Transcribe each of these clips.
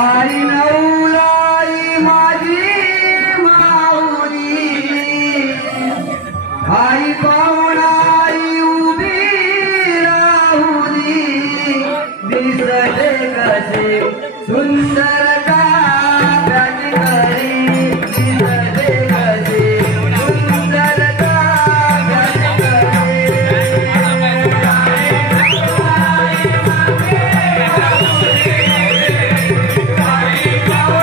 आई नवलाई माझी माऊली आई पावणाई उभी राहुली दिसते कसे सुंदर काव्याची करी दिसते कसे सुंदर काव्याची करी आई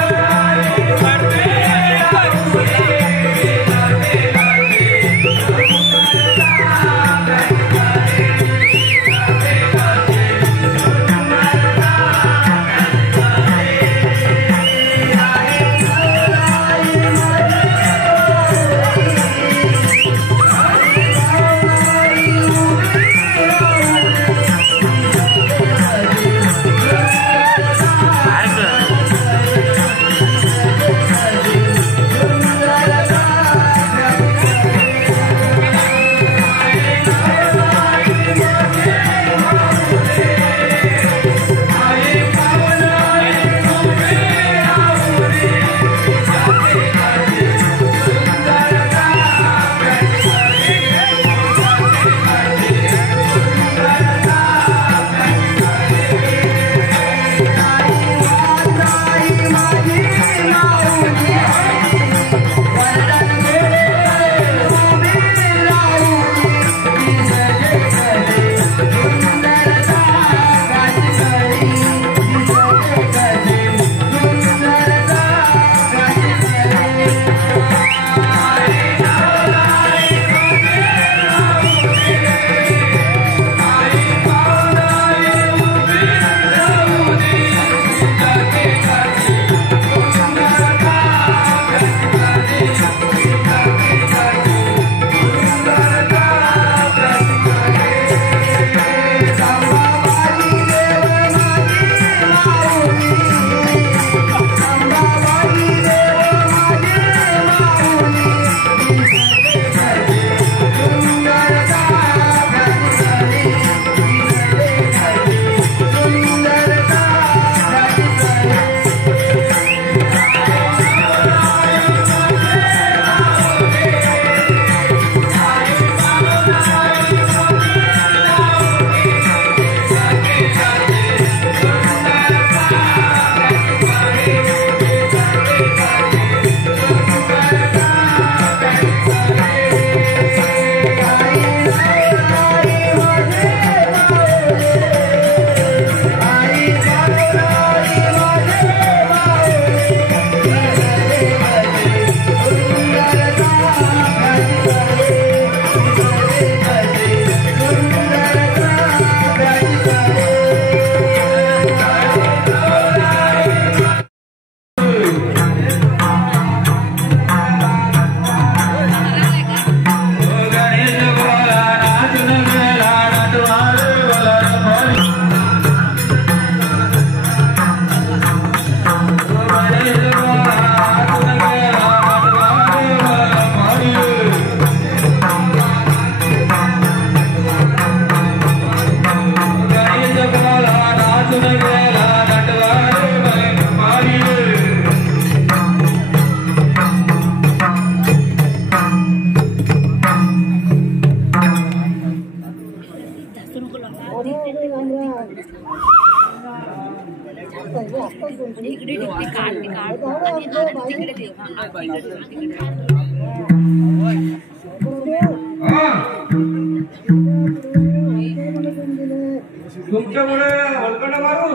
तुमच्यामुळे वलकंड मारून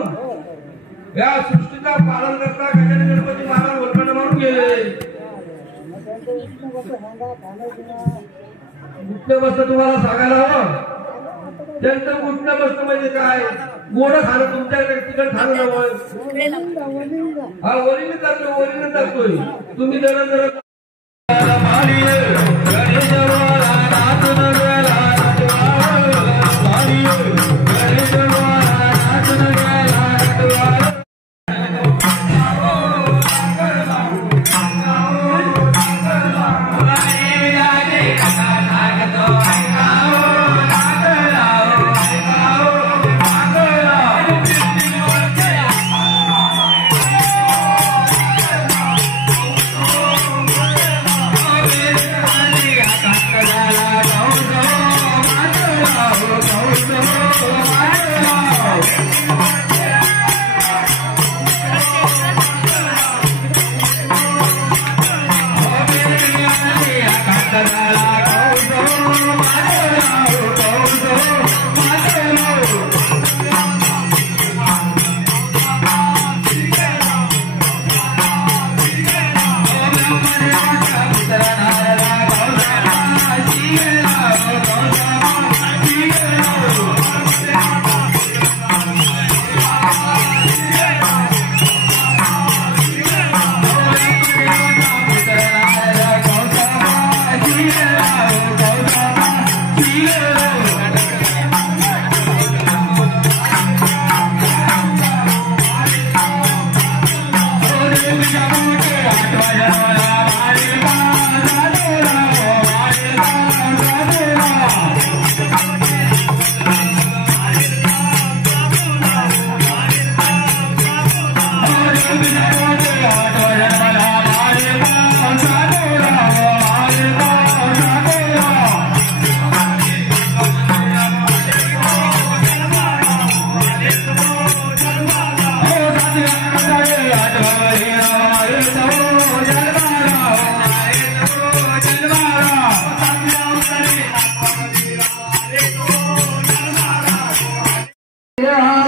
या सृष्टीचा पालन करता गजानन गणपती महाराज वलकंड मारून गेले. गुप्त वस्तू तुम्हाला सांगायला हवं. त्यांचं गुप्त वस्तू म्हणजे काय? गोड खाणं तुमच्याकडे तिकडे खाणं नवं. हा ओरिजिनल चालतो, ओरिजिनल चालतोय. तुम्ही जरा जरा Yeah.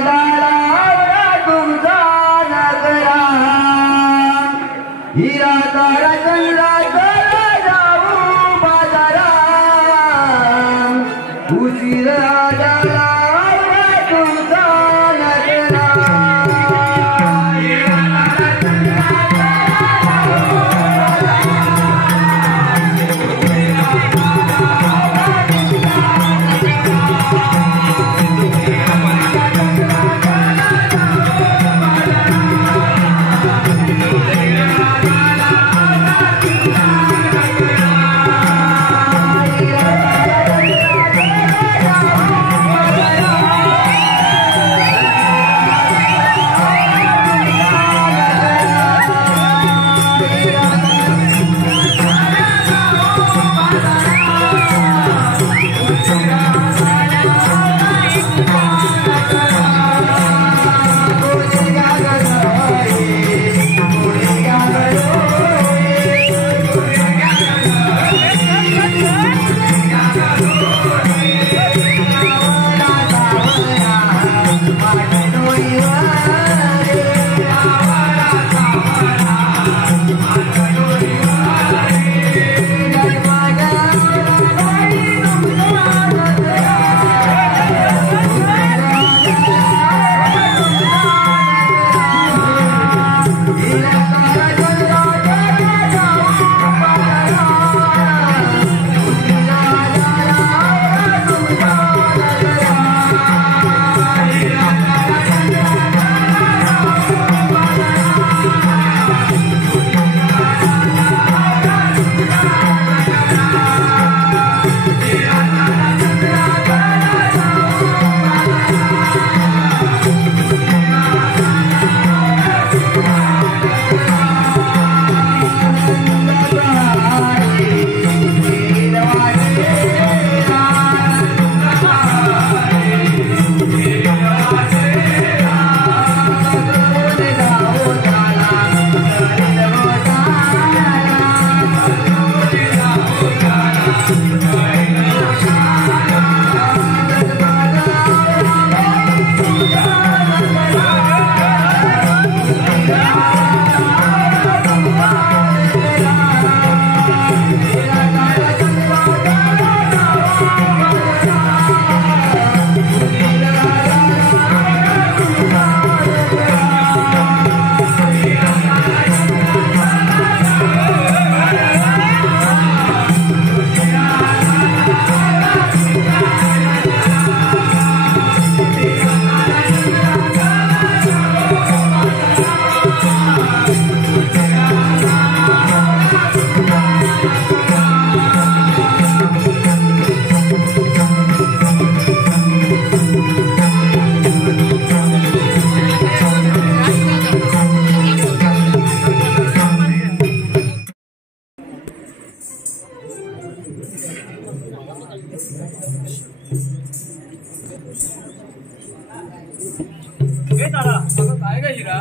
काय का हिरा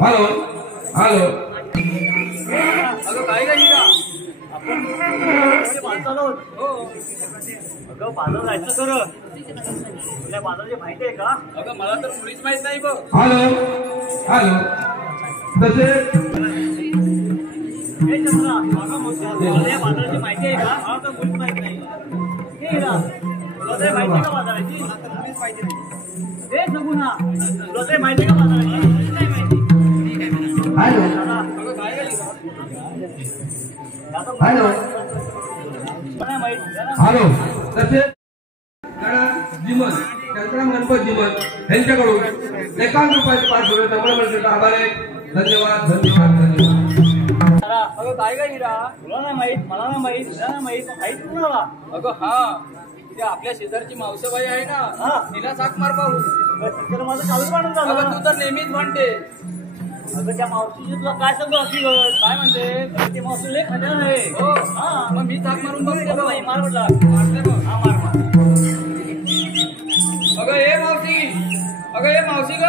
हॅलो हॅलो अगं काय का हिरा आपण माणसाला हो अगं बाजार जायचं खरं तुला बाजाराची माहिती आहे का? अगं मला तर मुळीच माहित नाही बघ. हॅलो हॅलो तसे हे चंद्रा तुला या बाजाराची माहिती आहे का? मला तर मुळीच माहिती नाही. हे हिरा तुला ते माहिती आहे का बाजाराची? मला तर मुळीच माहिती नाही. हे सगुणा तुला ते माहिती आहे का बाजाराची? मुळीच नाही माहिती. हॅलो अगं काय का हिरा? हॅलो मला माहिती हॅलो तसे जीवन शंकरा मनपत जीवन यांच्याकडून 1 रुपयाचे 5 रुपये आभार आहे. धन्यवाद धन्यवाद धन्यवाद. अगं काय का हिरा तुला नाही माहित मला नाही माहित तुला नाही माहित माहित कुणाला? अगं हा त्या आपल्या शेजारची मावसाबाई आहे ना हा. तिला साक मार पाहू. तर माझं चालू पाडून अगं झालं. तू तर नेहमीच म्हणते. अगं त्या मावशीची तुला काय सांगू अशी काय म्हणते ती मावशी लय खजान आहे. हो हा मग मी साक मारून बघते बघ. बाई, मार म्हटला मारते बघ. हा मार मार अगं ए मावशी अगं ए मावशी ग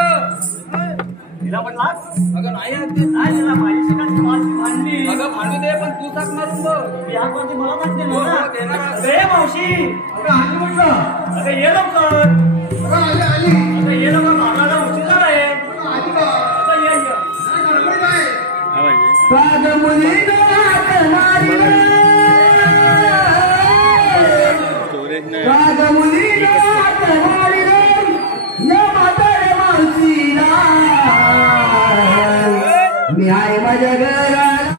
तिला म्हटला अगं नाही आणते. नाही तिला माझी माझी भांडली अगं भांडू दे पण तू साक मारून बघ. ती आज माझी मला सांगते हो, ना हो, देणार आहे. अरे मावशी अगं आली म्हटलं. अगं ये लवकर अगं आली आली अगं ये लवकर भागाला उशीर झालाय. आली का अगं ये ये. काग मुलीनं हात मारिलं. काग मुलीनं हात मारिलं. या म्हाताऱ्या मावशीला मी आहे माझ्या घरात.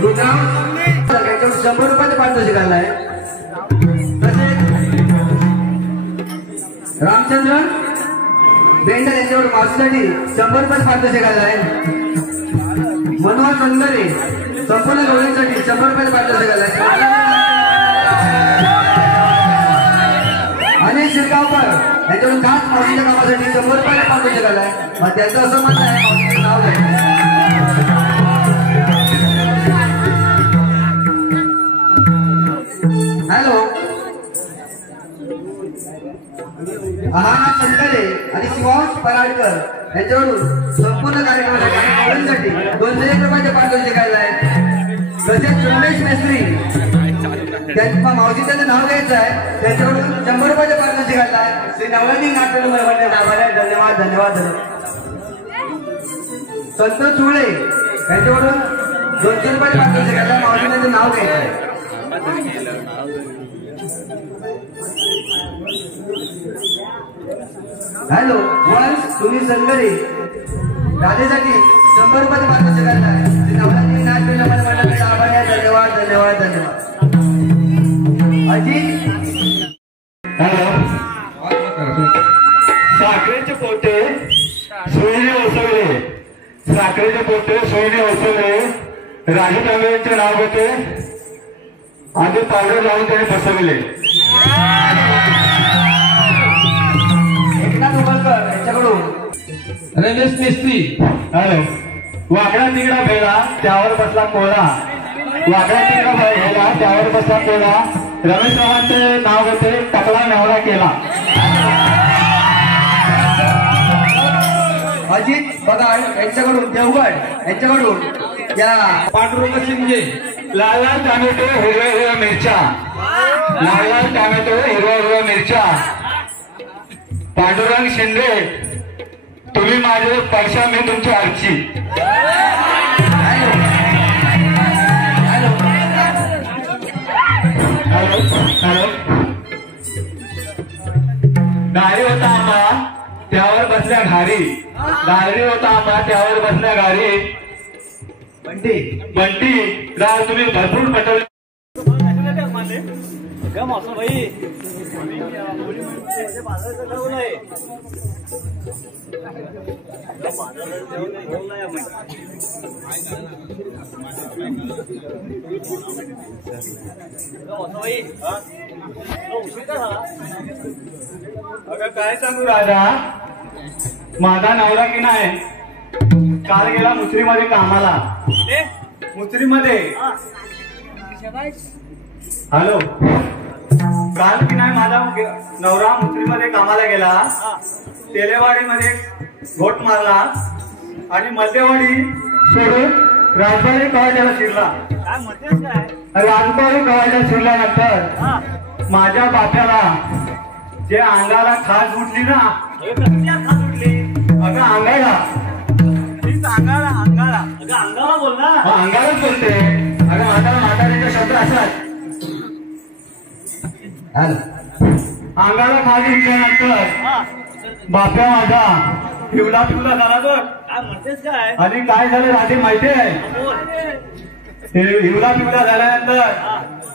त्याच्यावर 100 रुपयाचे पारितोषिक आलाय. तसेच रामचंद्र बेंडर यांच्यावर मावशीसाठी 100 रुपयाचे पारितोषिक आलाय. मनोहर संदरे संपूर्ण गवळींसाठी 100 रुपयाचे पारितोषिक आलाय. अनिल शिरगावकर यांच्याकडून खास मावशीच्या कामासाठी 100 रुपयाचे पारितोषिक आलाय. त्यांचं असं म्हणणं आहे मावशीचं नाव आहे. हॅलो अहाना संकरे आणि शिवांश पराडकर यांच्याकडून संपूर्ण कार्यक्रमासाठी 201 रुपयाचे पारितोषिक आलाय. तसेच उमेश मेस्त्री त्यांच्या मावशीचं नाव घ्यायचं आहे त्यांच्याकडून 100 रुपयाचे पारितोषिक आलाय. श्री नवनी नाट्यमंडळ धन्यवाद धन्यवाद धन्यवाद. संतोष चुळे यांच्याकडून 200 रुपयाचे पारितोषिक आलाय. मावशीचं नाव घ्यायचं आहे. हॅलो वंश सुनील संगरे राधेसाठी 100 रुपयाचे पारितोषिक आलाय. नवरात्री नाट्यमंडळ धन्यवाद धन्यवाद धन्यवाद. अजित हॅलो साखरेचे पोते सोयीने ओसवले. साखरेचे पोते सोयीने ओसवले. राजू तांबेचे नाव होते आणि पावडर लावून त्याने फसवले. एकनाथ उमरकर यांच्याकडून रमेश मिस्त्री. हॅलो वाकडा तिकडा भेला त्यावर बसला कोळा. वाकडा तिकडा भेला त्यावर बसला कोळा. रमेश रावांचे नाव होते टकला नवरा केला. अजित बगाड यांच्याकडून देवगड यांच्याकडून या पांडुरंग शिंदे. लाल लाल टॅमॅटो हिरव्या हिरव्या मिरच्या. लाल लाल टॅमॅटो हिरव्या हिरव्या मिरच्या. पांडुरंग शिंदे तुम्ही माझे पैसा मी तुमची आरची. हॅलो हॅलो हॅलो गाडी होता आंबा त्यावर बसल्या घारी. गाडी होता आंबा त्यावर बसल्या घारी. बंटी बंटी राव तुम्ही भरपूर पटवले. भाई अगं काय सांगू राजा माझा नवरा की नाही काल गेला मुसरीमध्ये कामाला. मुसरीमध्ये हॅलो काल की नाही माझा नवरा मुसरीमध्ये कामाला गेला. तेलेवाडीमध्ये घोट मारला आणि मध्यवाडी सोडून राजबाडी कवाड्याला शिरला. काय म्हणतेस काय? राजबाडी कवाड्याला शिरल्यानंतर माझ्या बाप्याला जे अंगाला खाज उठली ना. खात उठली अगं अंगाला अंगाला अंगाला अगं अंगाला बोल ना. अंगालाच बोलते. अगं म्हाताऱ्याचे शब्द असतात. अंगाला खाज उठल्यानंतर बाप्या माझा पिवला पिवला झाला बघ. काय म्हणतेस काय? आणि काय झालं राजे माहितीये. हिवला पिवला झाल्यानंतर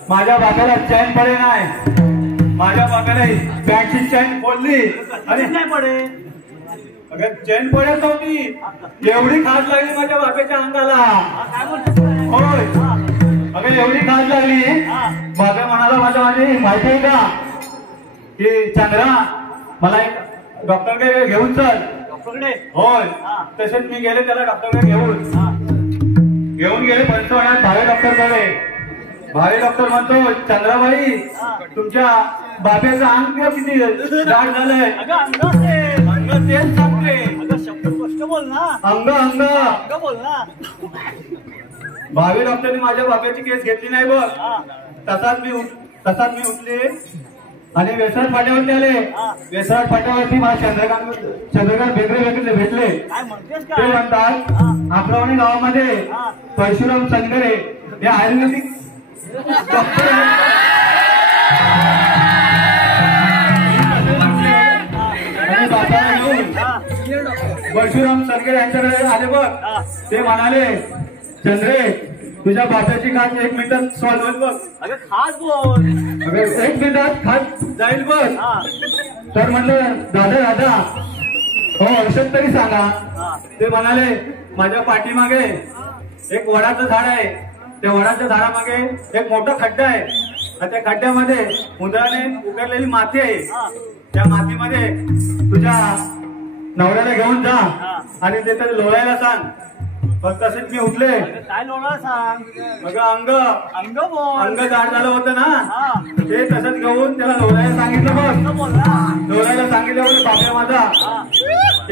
माझ्या बाप्याला चैन पडे नाही. माझ्या बाप्याने पॅन्टची चैन फोडली आणि नाही पडे. अगं चैन पडत नव्हती. एवढी खाज लागली माझ्या बाप्याच्या अंगाला. काय म्हणतेस काय? होय अगं एवढी खाज लागली. बाप्या म्हणाला माझी माहिती आहे का की चंद्रा मला एक डॉक्टरकडे घेऊन चल. डॉक्टरकडे? होय तसेच मी गेले त्याला डॉक्टरकडे घेऊन गेले पंचवण्यात भावे डॉक्टरकडे. भावे डॉक्टर म्हणतो चंद्राबाई तुमच्या बाब्याचं अंग किती जाड झालंय. अगं अंग तेच सांगते. अगं शब्द स्पष्ट बोल ना. अंग अंग अंग बोल ना. भावे डॉक्टरने माझ्या बाब्याची केस घेतली नाही बघ. तसाच मी उठले आणि वेसराट फाट्यावरती आले. वेसराट फाट्यावरती मला चंद्रकांत बेकरे भेटले. काय म्हणतेस ते काय? म्हणतात आप्रवणी गावामध्ये परशुराम संगरे हे आयुर्वेदिक डॉक्टर आणि बापाला घेऊन परशुराम संगरे यांच्याकडे आले बघ. ते म्हणाले चंद्रे तुझ्या बाप्याची खाट 1 मिनिटात सॉल्व्ह होईल बघ. अगं खास बोल. अगं 1 मिनिटात खाट जाईल बघ. हा तर म्हणलं दादा हो औषध तरी सांगा. हा ते म्हणाले माझ्या पाठीमागे एक वडाचं झाड आहे. त्या वडाच्या झाडामागे एक मोठा खड्डा आहे. आणि त्या खड्ड्यामध्ये उंदराने उकरलेली माती आहे. हा त्या मातीमध्ये तुझ्या नवऱ्याला घेऊन जा आणि ते तरी लोळायला सांग. पण तसेच मी उठले. अगं काय लोळा सांग. अगं अंग बोल. जाड झालं होतं ना हा ते तसंच घेऊन त्याला लोळायला सांगितलं बघ. अंग बोल ना. लोळायला सांगितल्यावर बाप्या माझा हा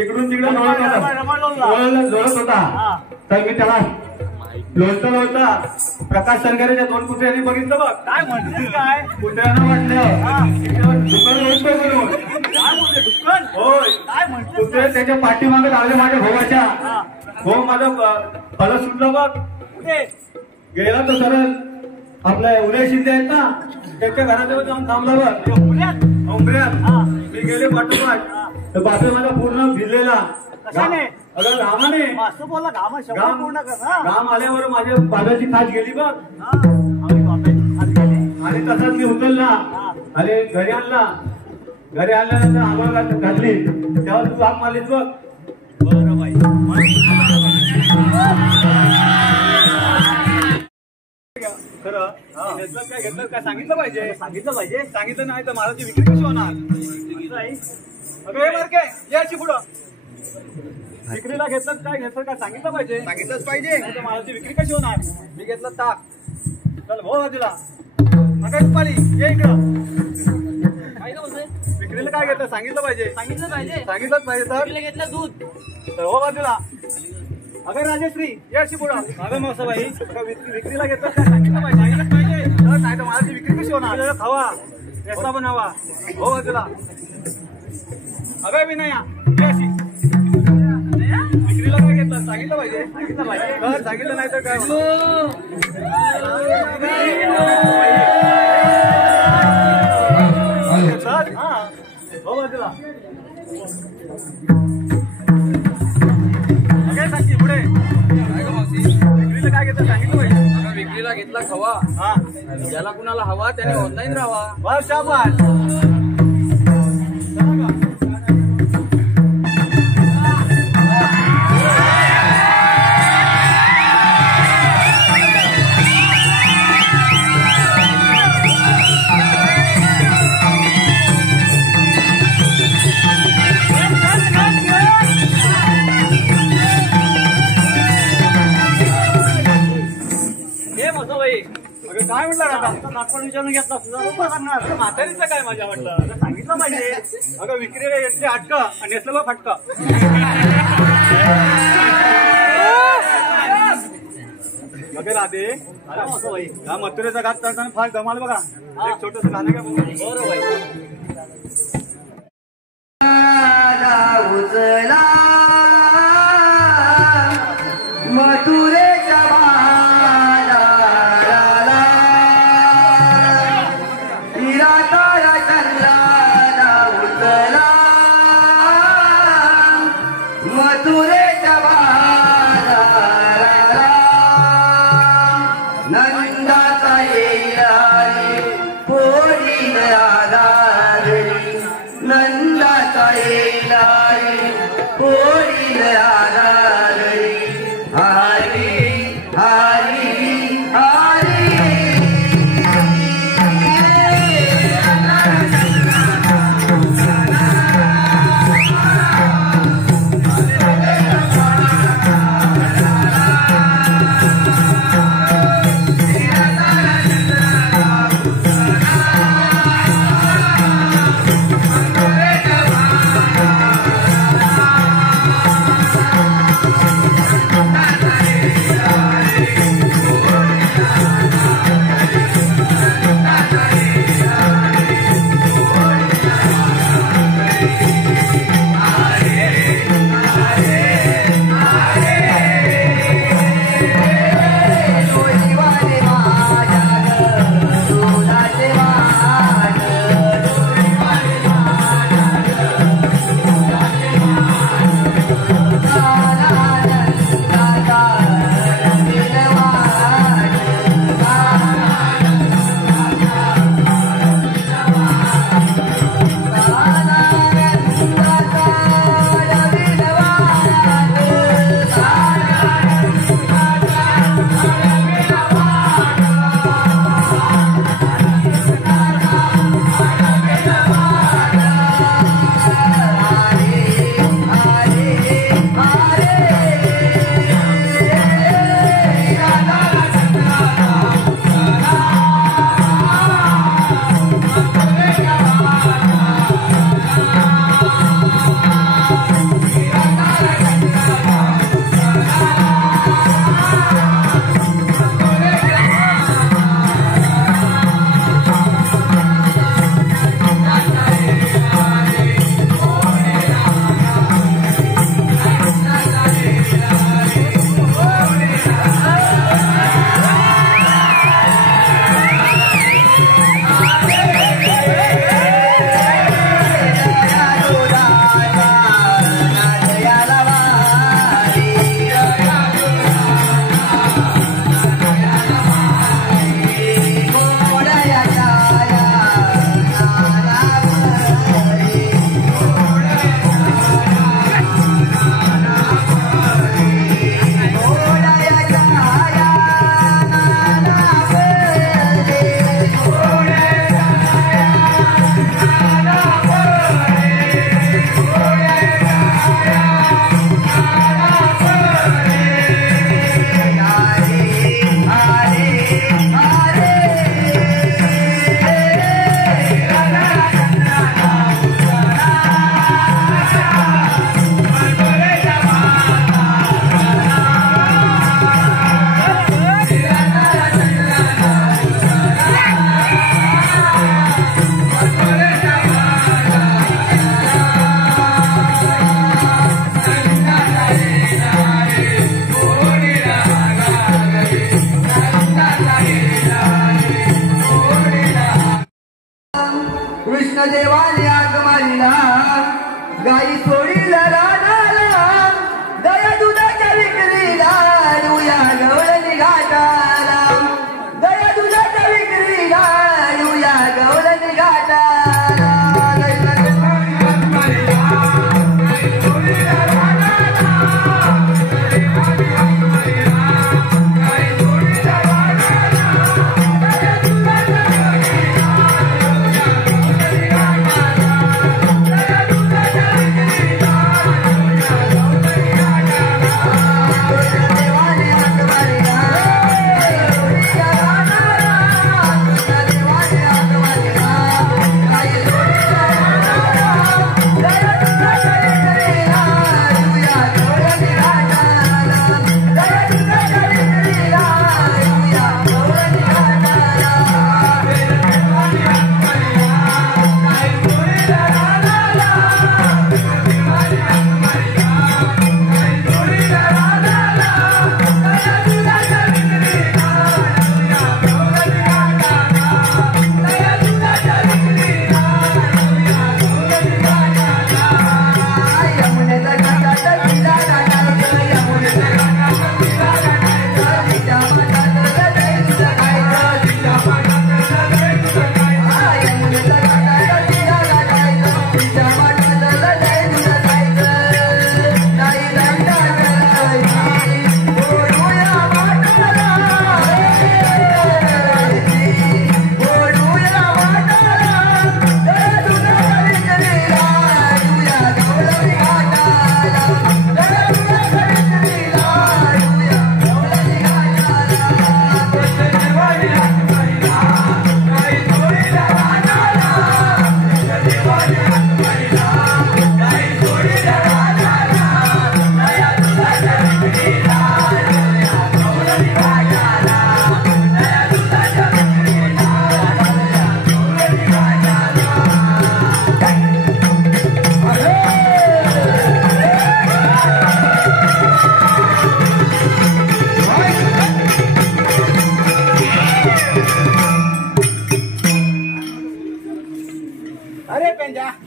इकडून तिकडे लोळत होता. हा तर मी त्याला लोळता प्रकाश सरकारेच्या 2 कुत्र्यांनी बघितलं बघ. काय म्हणतेस काय. कुत्र्यांना वाटलं दुकान लोटतो म्हणून. काय म्हणते दुकान. होय काय म्हणतेस कुत्रे त्याच्या पाठीमागे लागले माझ्या भावाच्या. हा हो माझं फल सुटलं बघ. कुठे. गेला तर सरळ आपल्या उदय शिंदे आहेत ना त्याच्या घराजवळ जाऊन थांबला बघ. पुण्यात. उंबऱ्यात. हा मी गेले पाठोपाठ. तर बापे माझा पूर्ण भिजलेला. कशाने. अगं घामाने. मास्तर बोलला घामा शब्द घाम पूर्ण कर ना. घाम आल्यावर माझ्या बाबाची खास गेली बघ. हा आम्ही बापाची खात गेली. आणि तसाच मी उचलला आणि घरी आणला. घरी आणल्यानंतर आम्हाला घातली तेव्हा तू हाक मारलीस बघ. बरं बाई. खरं घेतलं काय सांगितलं पाहिजे. सांगितलं नाही तर मला ती विक्री कशी होणार. अगं हे मार्के याची पुढं विक्रीला घेतलं काय सांगितलं पाहिजे. सांगितलंच पाहिजे. नाही तर मला ती विक्री कशी होणार. मी घेतलं ताक. चल भाऊ बाजूला. रुपाली ये इकडं. काय बोलतोय. विक्रीला काय घेतलं सांगितलं पाहिजे. सांगितलंच पाहिजे तर घेतलं दूध. तर हो बाजूला. अगं राजश्री याची पुढं. अगं मौसाबाई विक्रीला घेतलं काय सांगितलं पाहिजे. नाही तर मला ती विक्री कशी होणार. खावा रस्ता बनावा. हो बाजूला. अगं विनया याशी विक्रीला काय घेतलं सांगितलं पाहिजे. सांगितलं नाही तर काय हा हो बाजूला. काय सांगते पुढे. विक्रीला काय घेतलं सांगितलं पाहिजे. अगं विक्रीला घेतला खवा. हा ज्याला कुणाला हवा त्याने ऑनलाईन राहावा. बस शाबास. अगं काय म्हटलं आता नागपूर विचारून घेतला तुझा सांगणार. म्हातारीचं काय माझ्या म्हटलं सांगितलं पाहिजे. अगं विक्रीला येतले अटका आणि येतलं बघ फटका. अगं राधे हा मथुरेचा घात करताना फार जमाल बघा. एक छोटस गाणं घ्या. बरं बाई. उचला मथुरेच्या बाजाराला निराकार चंद्राला उचला मथुरेच्या बाजाराला नंदाचा येईला पोरी आधारली नंदाचा येईला पोरी आधारली हरी हरी हरी देवाने आग मारिला गाई सोडीला रानाला दया दुधाच्या विक्रीला रुया गवळणी घाटाला दया दुधाच्या विक्रीला रुया गवळणी घाटाला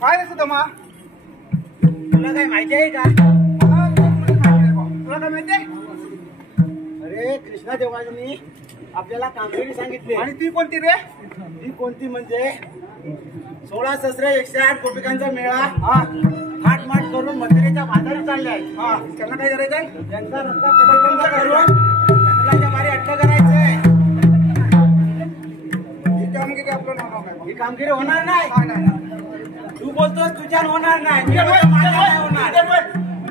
काय रे सुद्धा तुला काय माहिती आहे का? तुला काय माहिती आहे? अरे कृष्णा देवानी आपल्याला कामगिरी सांगितली. आणि ती कोणती रे? ती कोणती म्हणजे 16 सहस्र 108 गोपिकांचा मेळा थाटमाट करून मंदिराच्या बाजारात चालले आहे. त्यांना काय करायचंय? त्यांचा रस्ता पटबंद करून मुलाच्या मारी अटक करायचंय. ही कामगिरी होणार नाही. तू बोलतोस तुझ्यान होणार नाही,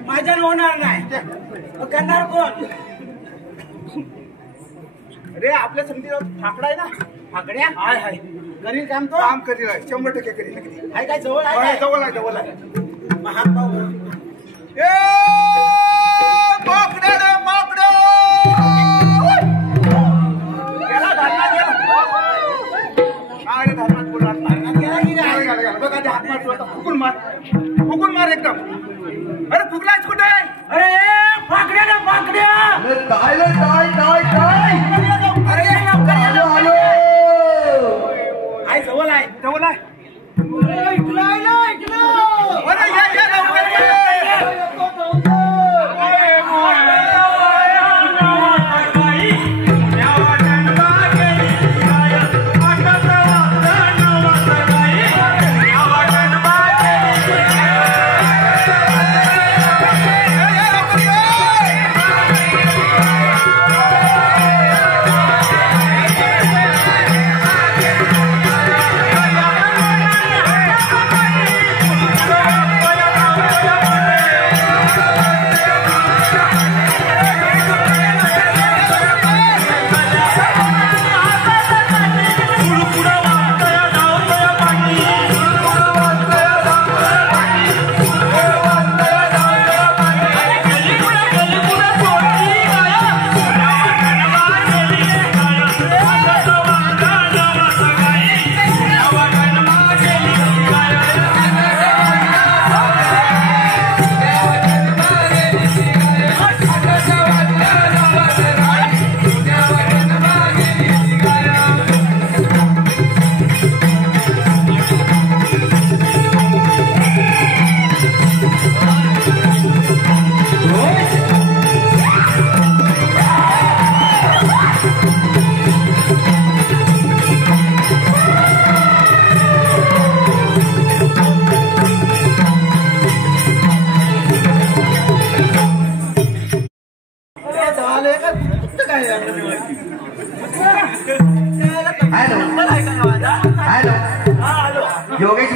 माझ्यान होणार नाही. करणार कोण? अरे आपल्या समितीला फाकडा आहे ना, फाकड्या हाय हाय करील काम. तो काम करील 100% करील. हाय काय जवळ आहे? जवळ आहे, जवळ आहे. महाग पाहू माकडे रे माकडे गेला धरणात गेला. अरे धरणात बोलणार बघा ते हात मारतो. फुकून मार, फुकून मार एकदम. अरे फुकलाच कुठे? अरे फाकड्या ना फाकड्या. काय अरे आलो आहे, जवळ आहे, जवळ आहे. अरे या लवकर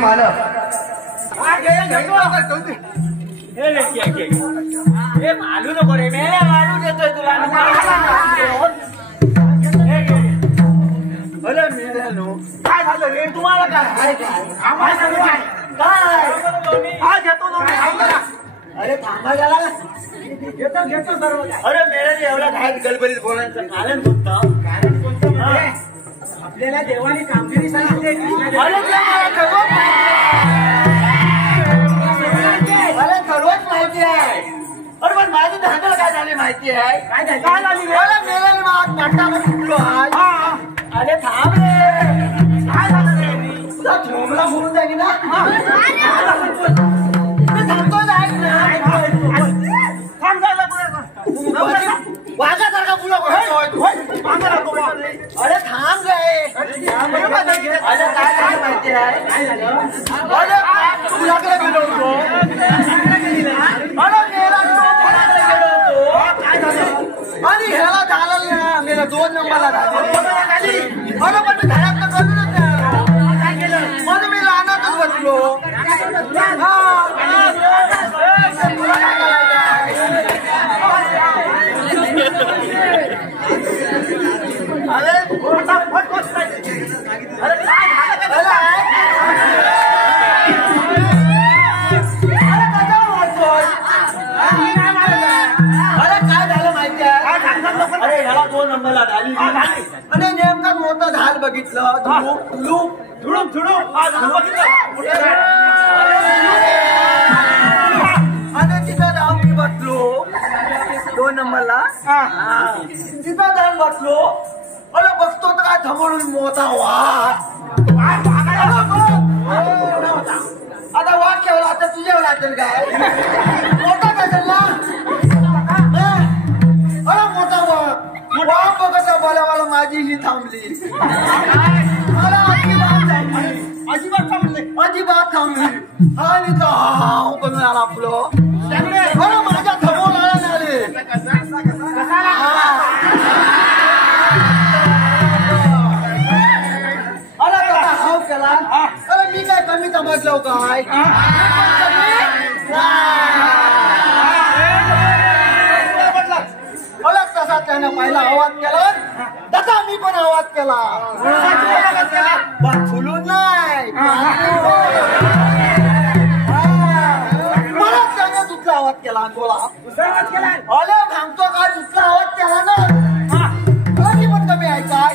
मालक हे मालू नको रे मेल्या मालू देतोय तुला अरे मेल्यानो काय झालं रे तुम्हाला काय काय हा घेतो अरे थांबा याला घेतो सर्व अरे मेल्याने एवढ्या घाईत गडबडीत बोलायचं कारण कोणतं आपल्याला देवाने कामगिरी सांगितली मला सर्वच माहिती आहे अरे पण माझी धांदल काय झाली माहिती आहे काय झाली मेल्याने नाटकामध्ये कुठलो अरे थांब रे काय झालं रे तुला झोमला बोलून जाईल ना सांगतो वाघासारखा फुलं अरे थांब रे अरे काय झालं माहिती आहे तुझ्याकडे गेलो होतो आणि ह्याला झालं ना मेरा 2 नंबरला झाली अरे पण मी घरात तर करूनच म्हणून मी लहानातच बसलो आणि नेमका मोठा झाड बघितलं आणि तिथं जाऊन मी बसलो 2 नंबरला तिथं जाऊन बसलो अरे बघतो तर काय समोरून मोठा वाघ आता वाघ केवढा आता तुझ्यावर असेल काय मोठा असेल ना अरे मोठा वाघ बघत मला माझी ही थांबली मला अजिबात थांबली आणि करून आला आपलं अरे माझ्या समोर आला ना रे अरे कसा हाव केला अरे मी काय कमी समजलो काय तसा त्यानं पहिला आवाज केला तसा मी पण आवाज केला पण फुलून नाही मला त्याने दुसरा आवाज केला बोला अरे सांगतो का दुसरा आवाज केला ना कधी पण कमी ऐकाय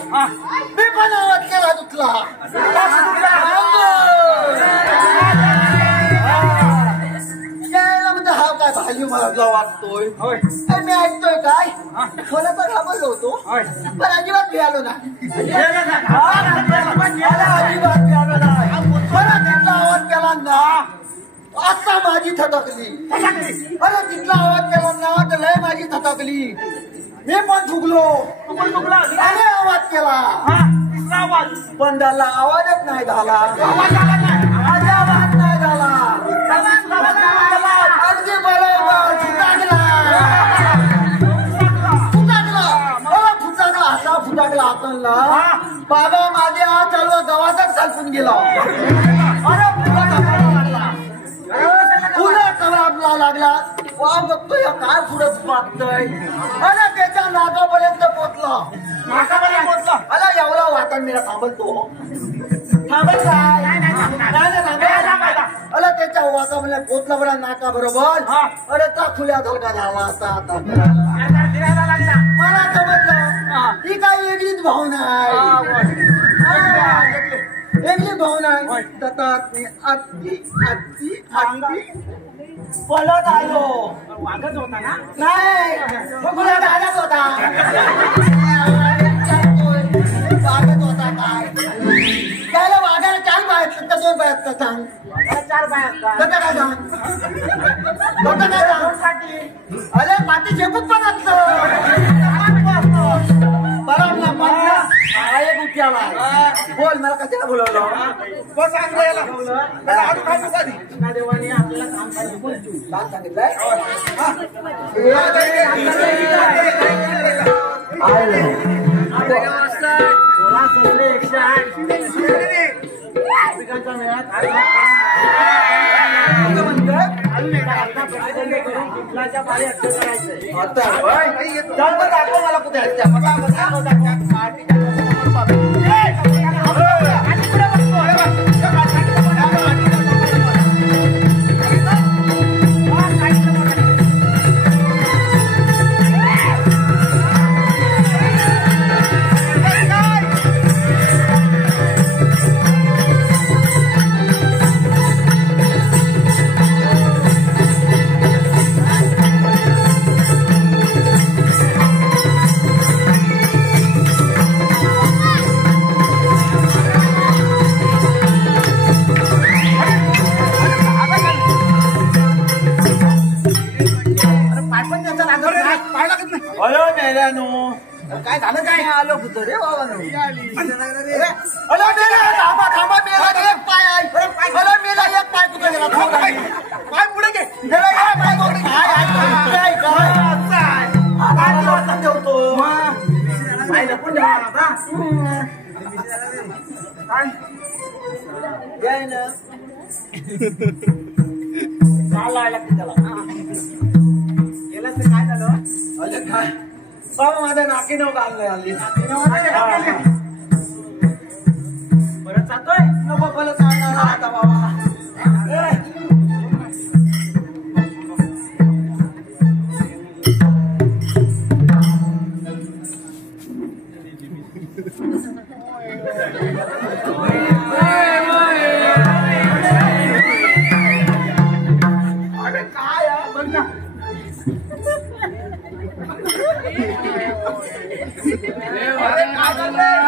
मी पण आवाज केला दुसरा म्हणजे हा काय भाजी मला वाटतोय मी ऐकतोय काय मला तर घाबरलो होतो पण अजिबात भियालो ना अजिबात भियालो नाही मला तिथला आवाज केला ना आता माझी थटकली अरे तिथला आवाज केला ना तर लय माझी थटकली मी पण फुगलो त्याने आवाज केला पण त्याला आवाजच नाही झाला आवाज नाही झाला अगदी बरोबर फुटाकला असा फुटाकला हातांना बाबा माझे हा चालवा गावातच चालपून गेला अरे पुढे कलापला लागला वा बघतोय काय पुढे मागतोय अरे त्याच्या नाकापर्यंत पोचला अला एवढा वाटण मेरा थांबतो थांबत अरे त्याच्या वाकामध्ये पोचला बरा नाका बरोबर अरे त्या खुल्या धलका झाला असता आता मला समजलं ही काय वेगळीच भावना आहे वेगळी भावना आहे पलट आलो वागत होता ना नाही आलाच होता वागत होता काय त्याला वागायला 4 पाय असतात का 2 पाय असतात सांग 4 पाय असतात काय सांग अरे पाठी शेपूट पण असतं बोल मला कशाला बोलवलं देवाने आपल्याला काम सांगितलंय गोपिकांचा मेळा काय चिखलाच्या पारी हट्ट करायचंय दाखव मला कुठे काय झालं काय आलो होतं रे बाबा थांबा मेला एक पाय मेला एक पाय कुठे गेला पाय पुढे घे ठेवतो पाय लपून ठेवा आता काय ना काय लागते त्याला गेलास तर काय झालं अरे काय बाबा माझ्या नाकी नव घाललंय हल्ली परत जातोय नको परत आता बाबा अरे काय बघ ना अरे काय झालंय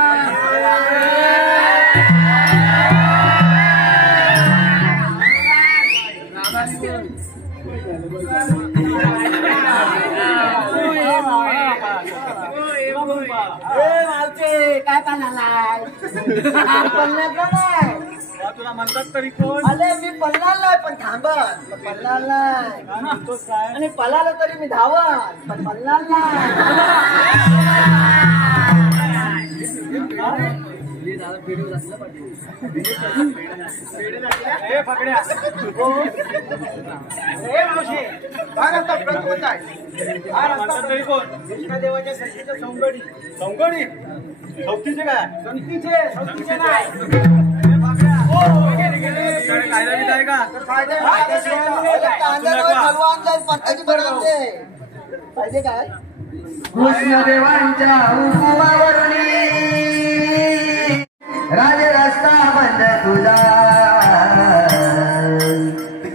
काय पाण्याला नाही तुला म्हणतात तरी कोण अरे मी पळणार नाही पण थांबत पळणार नाही आणि पळालं तरी मी धावत पण पळणार नाही कृष्णदेवाच्या संगीच्या सौंगडी सौंगडी सौतीचे काय संगीचे नाही पाहिजे काय कृष्णदेवांच्या हुकुमावरून राज रस्ता बंद तुझा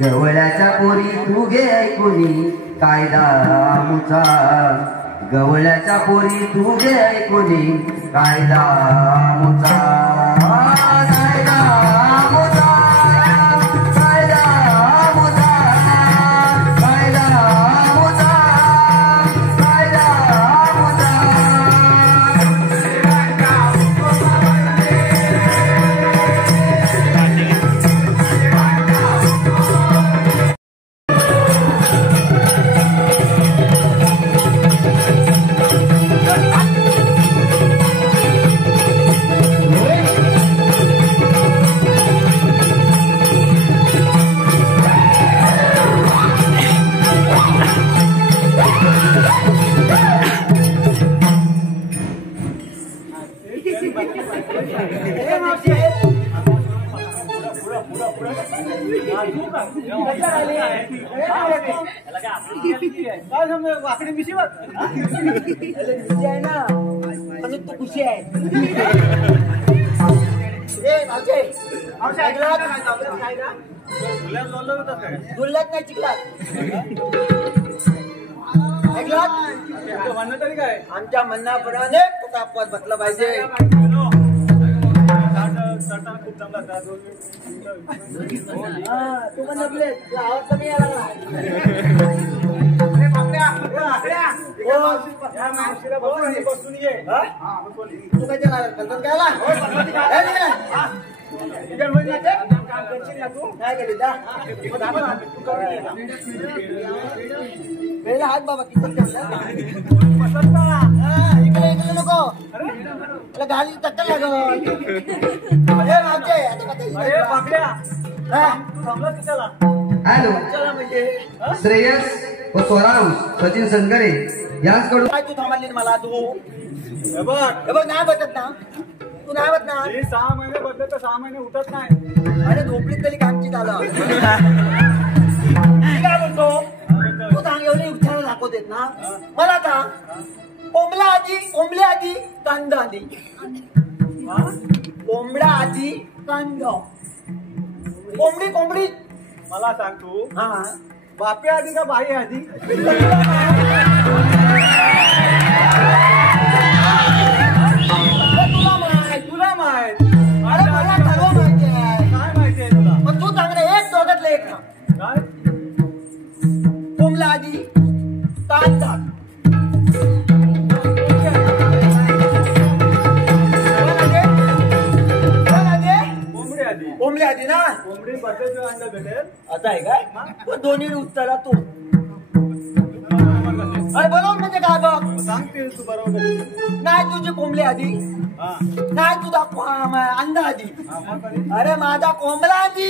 गवळ्याच्या पोरी तू घे ऐकुनी कायदा मुचा गवळ्याच्या पोरी तू घे ऐकुनी कायदा मुचा वाकडी मिशी बघ आहे ना पण तू खुशी आहे गुल्ल्यात नाही चिखलात म्हणणं तरी काय आमच्या म्हणण्याप्रमाणे पटापट बसलं पाहिजे तू पण नसले आवाज कमी यायला बसून ये तू काय काय केली हात बाबा किती इकडे नको गाडी टक्कर लागल अरे बाकड्या तू थांबला कशाला? हॅलो कशाला म्हणजे श्रेयस व स्वराज सचिन संगरे यांच्याकडून काय तू थांबली मला तू हे बघ हे बघ नाही बसत ना तू नाही बसत ना हे 6 महिने बदले तर 6 महिने उठत नाही. अरे झोपडीत तरी कामची झालं मी काय बोलतो तू सांग एवढी विचार दाखवतेत ना मला सांग कोंबड्या आधी कांदा आधी कोंबडा आधी कांदा कोंबडी मला सांग तू हा बापे आधी का बाई आधी? तुला माहित अरे मला सर्व माहिती आहे काय माहिती आहे तुला? पण तू चांगलं एक दोघातलं एक ना काय कोंबडा आधी कांदा कोंबडी आधी? कोंबडी आधी ना कोंबडी बदल्याचं अंड भेटेल. आता आहे काय पण दोन्ही उत्तरा तू अरे बरोबर म्हणजे काय बघ सांगते तू बरोबर कधी? नाही तुझी कोंबडी आधी हा नाही तुझा अंडा आधी हा, मग कधी? अरे माझा कोंबडा आधी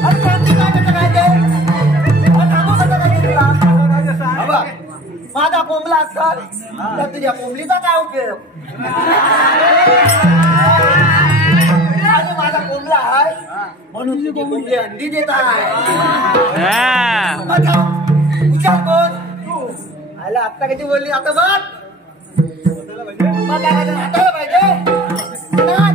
अरे सांगते काय कसं काय ते अरे सांगू कसं काय ते तुला आता काय ते सांग. हा बघ, माझा कोंबडा असतात तर तुझ्या कोंबडीचा काय उपयोग आणि माझा कोंबडा आहे म्हणून तुझी कोंबडी अंडी देत आहे विचार कोण तू आला आत्ता कधी बोलली आता बघ मग काय करायचं? हाताला पाहिजे नाही.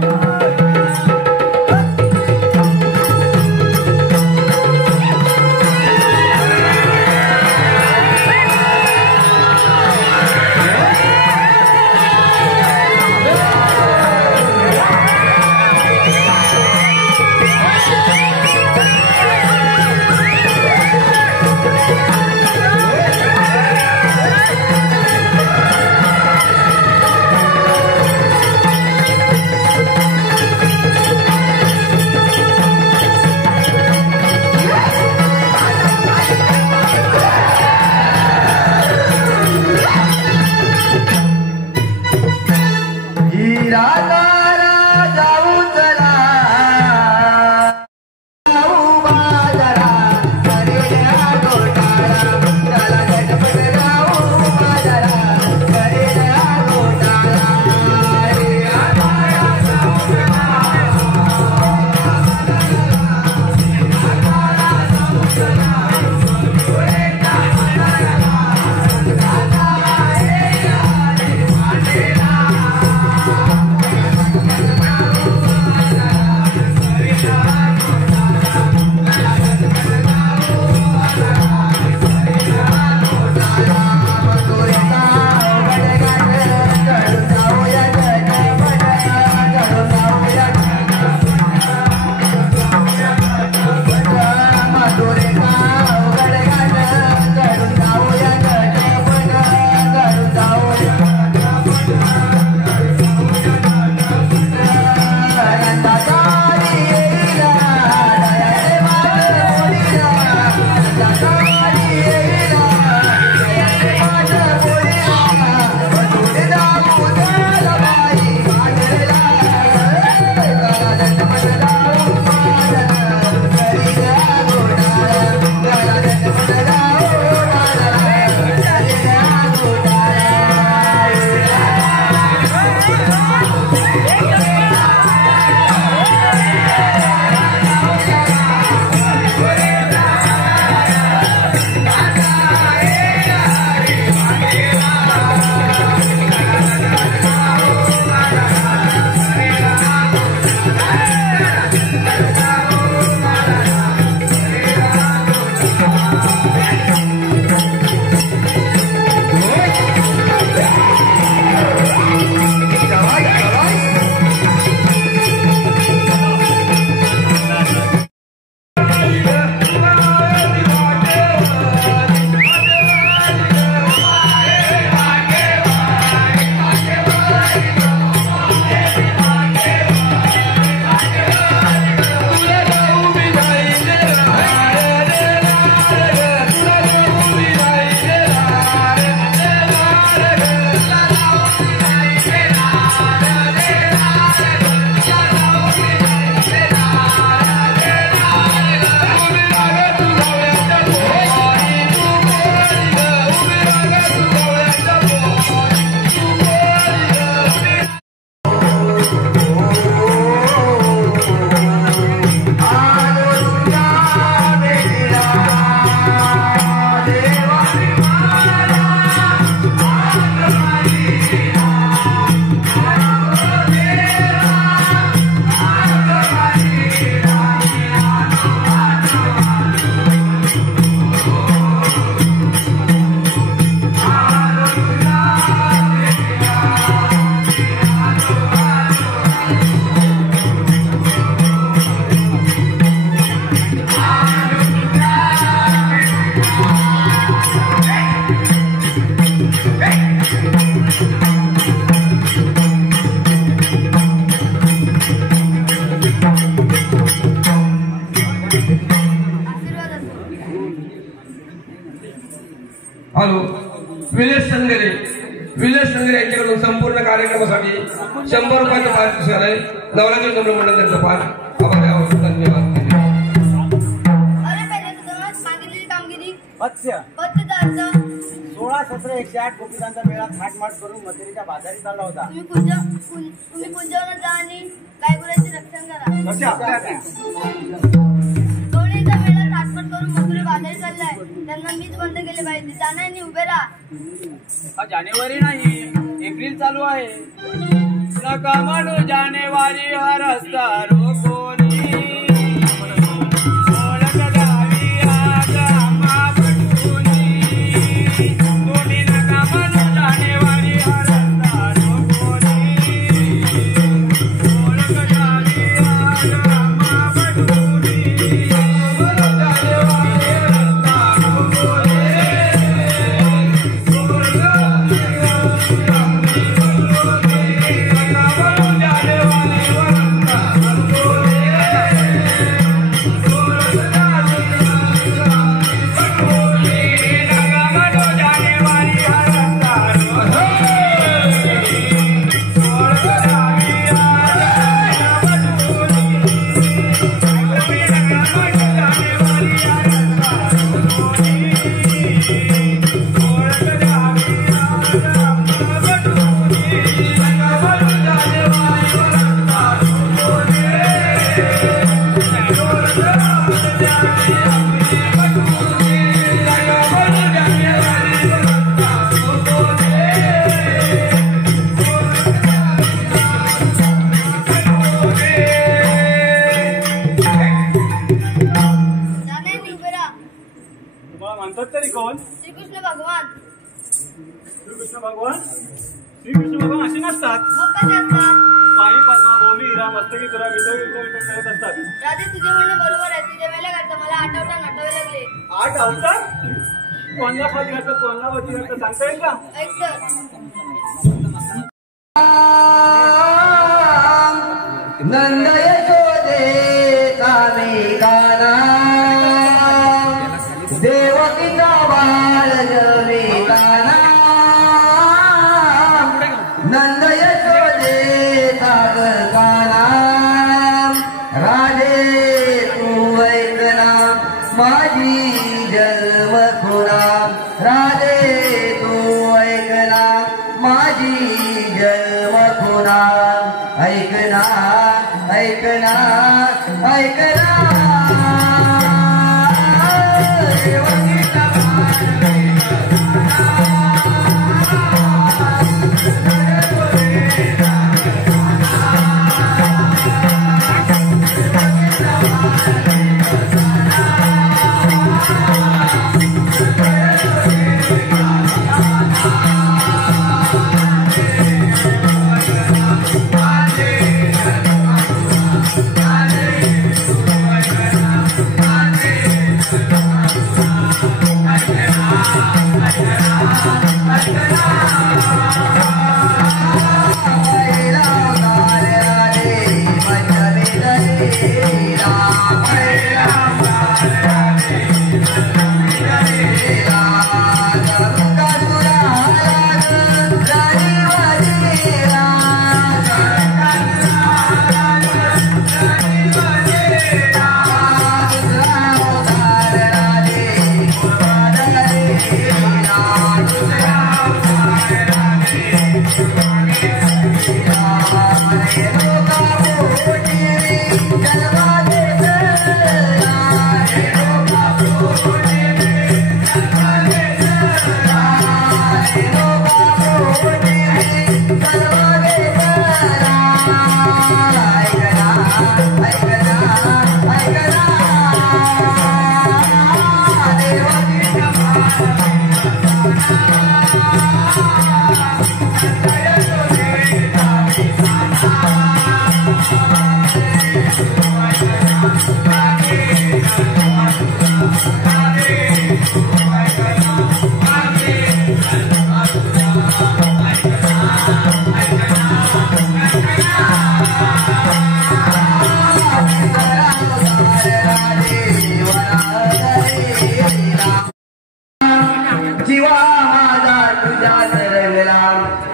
विजय संघ यांच्याकडून संपूर्ण कार्यक्रमासाठी 100 रुपयाचं पारितोषिक आलंय. नवरात्री कमल मंडळ त्यांचं पार आभार द्यावं. धन्यवाद. अरे पहिले तुझं मागितलेली कामगिरी मत्स्य पद्धत अर्ज 16 17 108 गोपिकांचा मेळा थाटमाट करून मथुरेच्या बाजारी चालला होता. तुम्ही कुंजवनात जा आणि गायगुरांचे रक्षण करा. गवळीचा मेळा थाटमाट करून मथुरे बाजारी चाललाय. त्यांना मीच बंद केले पाहिजे. जाण्याने उभे राहा. हा जानेवारी नाही, एप्रिल चालू आहे. नका म्हणू जानेवारी हा रस्ता रोकोनी. ओळख द्यावी आज आम्हा पटवूनी. तुम्ही नका म्हणू जानेवारी हा रस्ता रोकोनी. ओळख द्यावी आज आम्हा पटवूनी. श्रीकृष्ण भगवान. श्रीकृष्ण भगवान असे नसतात. मग कसे असतात? पायी पद्मा भूमी हिरा मस्तकी तुरा विटळ करत असतात. राधे तुझे म्हणणं बरोबर आहे. तुझ्या वेळेला करता मला आठवता नटावे लागले. 8 अवतार कोणला पती घातलं कोणला पती घातलं सांगता येईल का? ऐक तर. नंद यशोदे कामे काना देवकीचा बाळ जवे काना. नंद यशोदे सागर काना राधे तू ऐकना माझी जन्म खुणा. राधे तू ऐकना माझी जन्म खुणा. ऐकना ऐकना ऐकना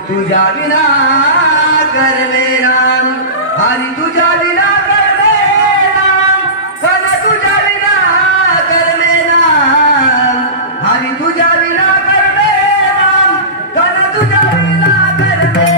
तुझ्या विना करमे राम हरी तुझ्या विना करमे राम कन तुझ्या विना करमे राम हरी तुझ्या विना करमे राम कन तुझ्या विना करमे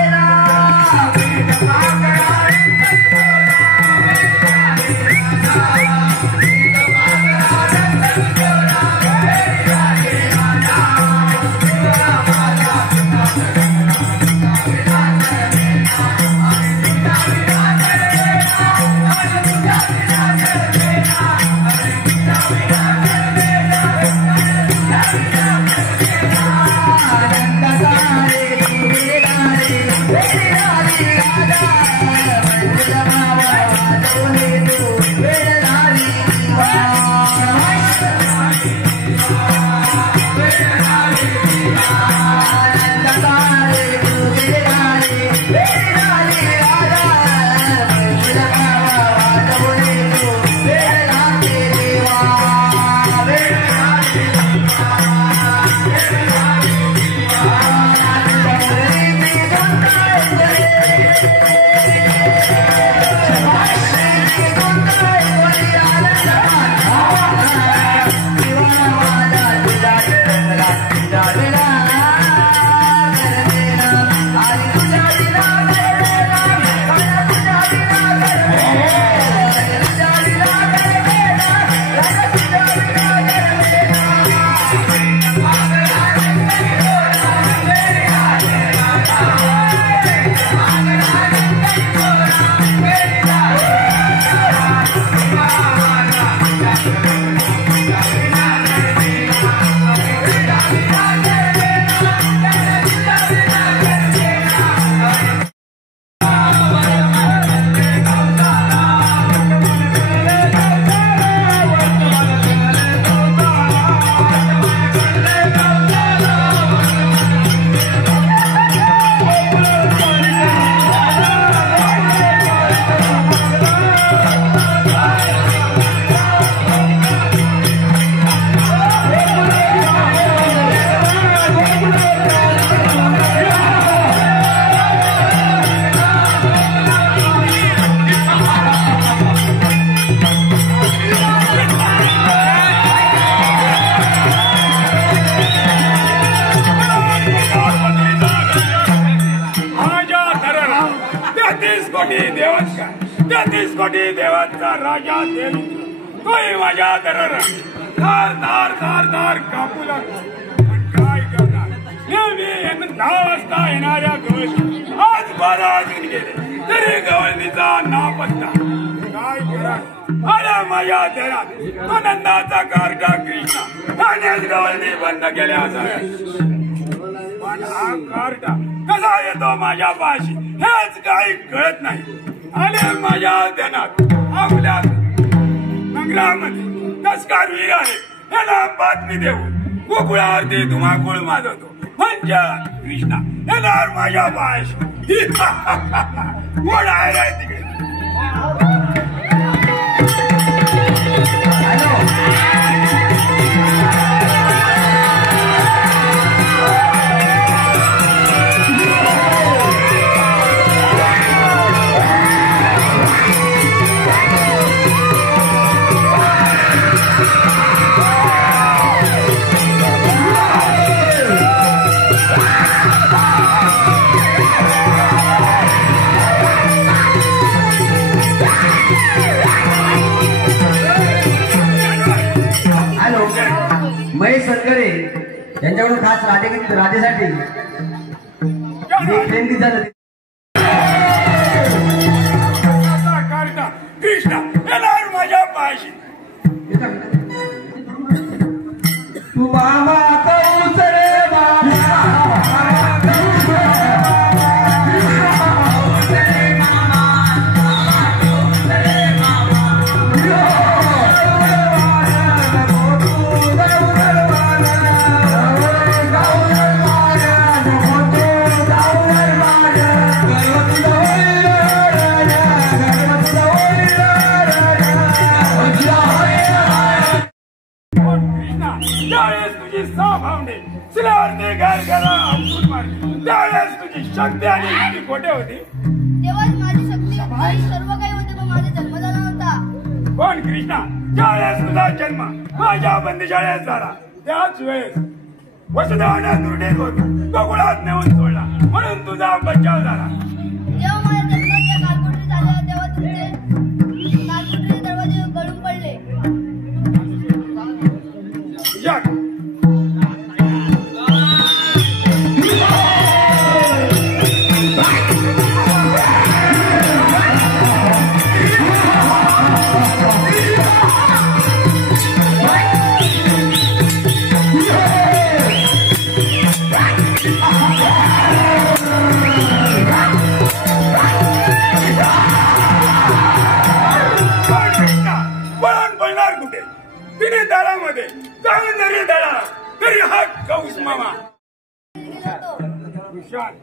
कोटी देवांचा राजा देवेंद्र तोही माझ्या दरारा धार धार धार धार कापू लागला. पण काय करणार नेहमी 9 वाजता येणाऱ्या गवळणी आज 12 वाजून गेले तरी गवळणीचा नापत्ता. काय करणार अरे माझ्या देरात तो नंदाचा कारटा कृष्णा त्यानेच गवळणी बंद केल्या असाव्या. पण हा कारटा कसा येतो माझ्या पाशी हेच काही कळत नाही. आणि माझ्या ध्यानात आपल्या मंगलामध्ये तस्कार वीर आहे याला बातमी देऊन गोकुळावरती धुमाकूळ माजवतो म्हणजे कृष्णा येणार माझ्या पाशी. कोण आहे रे तिकडे. महेश सतकरे यांच्याकडून खास राधेसाठी कृष्णा येणार माझ्या पाशी. तू मामा कौस रे त्यावेळेस तुझी 6 भावंडे सिलावरती घर घरा आपटून मारली. त्यावेळेस तुझी शक्ती आणि युक्ती कोठे होती? तेव्हाच माझी शक्ती आणि सर्व काही होते, पण माझा जन्म झाला नव्हता. पण कृष्णा, ज्यावेळेस तुझा जन्म माझ्या बंदीशाळेत झाला त्याच वेळेस वसुदेवाने दुर्डे करून गोकुळात नेऊन सोडला, म्हणून तुझा बचाव झाला. जेव्हा माझ्या जन्माच्या कालकोटरी झाल्या तेव्हा तुमचे कालकोटरी दरवाजे गळून पडले. जग तिने दारामध्ये जाऊन जरी दळा तरी हात कौस मामा गेला तो. विशाल